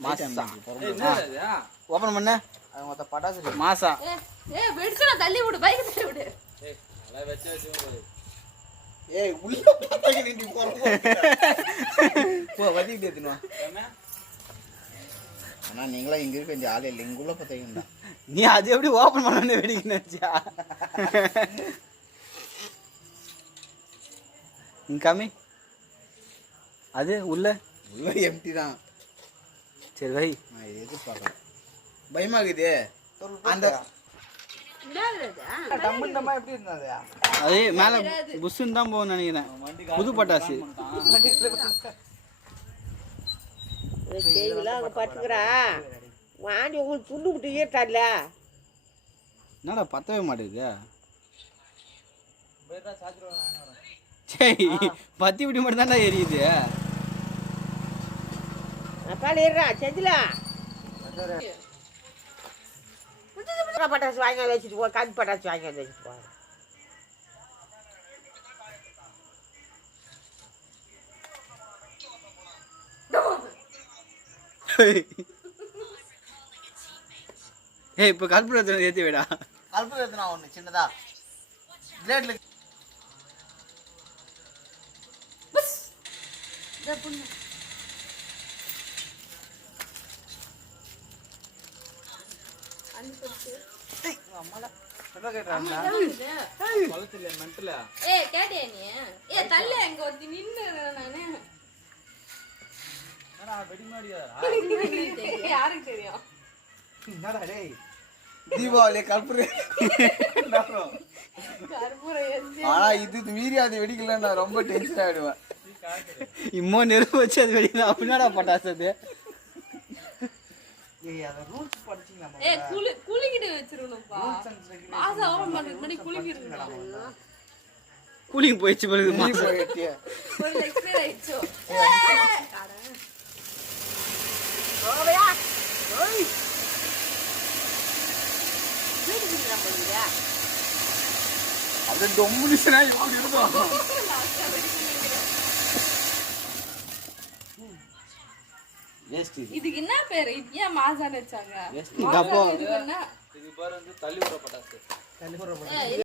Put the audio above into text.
மாசா ஓபன் பண்ண மொத்த பட்டாசு மாசா ஏய் வெடிச்சா தள்ளி விடு பைக் தள்ளி விடு ஏய் நல்லா வெச்சு ஏய் உள்ள பட்டாசு நீ போற போ வதிக்கிட்டே தினோ அண்ணா நீங்களா இங்க இருக்க கொஞ்சம் ஆளே இல்ல இங்குள்ள பத்தீங்கடா நீ அது எப்படி ஓபன் பண்ணனே வெடிக்க நினைச்சா இன்கமி அது உள்ள எம்டி தான் சரி வை நான் இது எதிர்பார்க்கறேன் பயமாகுதே அந்த டம்மண்டமா எப்படி இருந்தது அது மேல புஷ்ன்னு தான் போகும்னு நினைக்கிறேன் புது பட்டாசு அங்க பட்டுக்கிறா வாண்டி உங்களுக்கு துண்டு விட்டு ஏற்றால என்னடா பத்தவே மாட்டேங்குது சரி பத்தி விட்டு மட்டும் தான்டா எரியுது அப்பால ஏறா செஞ்சில பட்டாசு வாங்கி வச்சுட்டு போ கண் பட்டாசு வாங்கி வச்சுட்டு போ ஏய் இப்போ கல்புரத்தை ஏற்றி விடா கல்புரம் எத்தனா ஒன்று சின்னதா பிளேட்ல ஏய் கேட்டியா நீ ஏய் தள்ளு அங்க ஒருத்தி நின்னு நானு யாருக்கு தெரியும் என்னடா டேய் தீபாவளி கல்புரம் ஆனா இது மீறி அது வெடிக்கல நான் ரொம்ப டென்ஷன் ஆயிடுவேன் இம்மோ நெருப்பு வச்சு அது வெடிக்கணும் அப்படின்னாடா பட்டாசு அது ஏய் அத ரூல்ஸ் படிச்சீங்களா ஏய் குளிக்கிட்டு வெச்சிரணும்ப்பா மாசா ஓபன் பண்றதுக்கு முன்னாடி குளிக்கிட்டு கூலிங் போயிடுச்சு பிறகு ஒரு எக்ஸ்பயர் ஆயிடுச்சு ஓவையா ஓய் வீட்டுக்கு நம்ம இல்லையா அது டொம்முனிஷனா இப்படி இருக்கும் வேஸ்ட் இதுக்கு என்ன பேரு இது ஏன் மாசான்னு வச்சாங்க அப்போ இதுக்கு என்ன இது பாரு வந்து தள்ளி வர பட்டாசு கல்புரம்